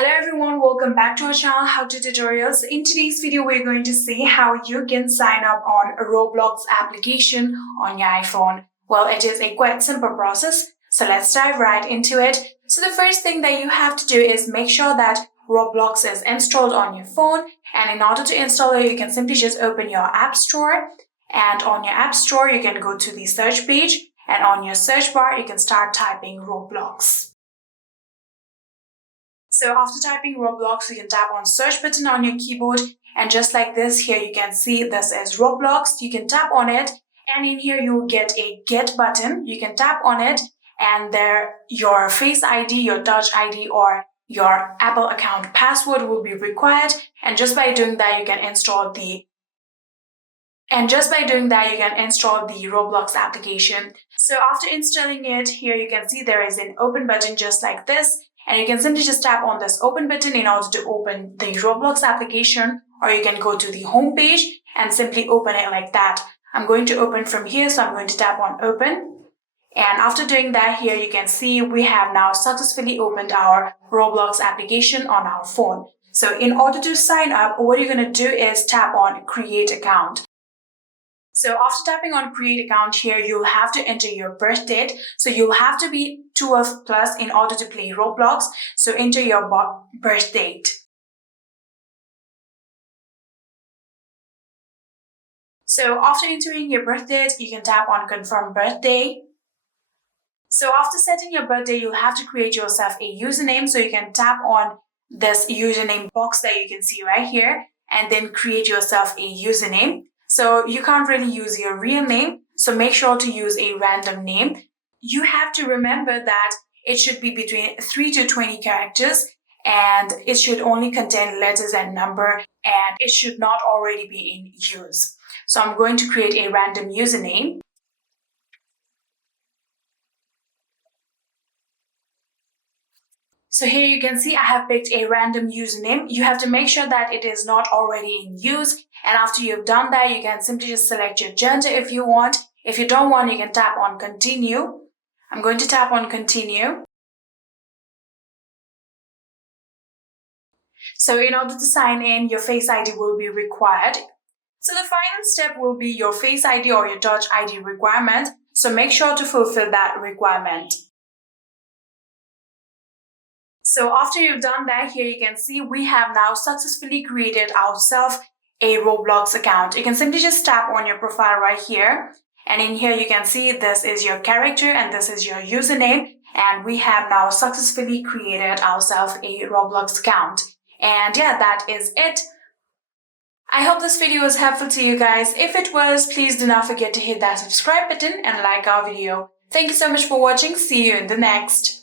Hello everyone, welcome back to our channel How To Tutorials. In today's video, we're going to see how you can sign up on a Roblox application on your iPhone. Well, it is a quite simple process, so let's dive right into it. So the first thing that you have to do is make sure that Roblox is installed on your phone, and in order to install it, you can simply just open your App Store, and on your App Store, you can go to the search page, and on your search bar, you can start typing Roblox. So after typing Roblox, you can tap on search button on your keyboard, and just like this, here you can see this is Roblox. You can tap on it, and in here you will get a get button. You can tap on it, and there your Face ID, your Touch ID, or your Apple account password will be required. And just by doing that, you can install the Roblox application. So after installing it, here you can see there is an open button just like this. And you can simply just tap on this open button in order to open the Roblox application, or you can go to the home page and simply open it like that. I'm going to open from here, so I'm going to tap on open. And after doing that, here you can see we have now successfully opened our Roblox application on our phone. So in order to sign up, what you're going to do is tap on create account. So after tapping on create account here, you'll have to enter your birth date. So you'll have to be 12 plus in order to play Roblox. So enter your birth date. So after entering your birth date, you can tap on confirm birthday. So after setting your birthday, you'll have to create yourself a username. So you can tap on this username box that you can see right here and then create yourself a username. So you can't really use your real name, so make sure to use a random name. You have to remember that it should be between 3 to 20 characters, and it should only contain letters and number, and it should not already be in use. So I'm going to create a random username. So here you can see I have picked a random username. You have to make sure that it is not already in use. And after you've done that, you can simply just select your gender if you want. If you don't want, you can tap on continue. I'm going to tap on continue. So in order to sign in, your Face ID will be required. So the final step will be your Face ID or your Touch ID requirement. So make sure to fulfill that requirement. So after you've done that, here you can see we have now successfully created ourselves a Roblox account. You can simply just tap on your profile right here. And in here you can see this is your character and this is your username. And we have now successfully created ourselves a Roblox account. And yeah, that is it. I hope this video was helpful to you guys. If it was, please do not forget to hit that subscribe button and like our video. Thank you so much for watching. See you in the next.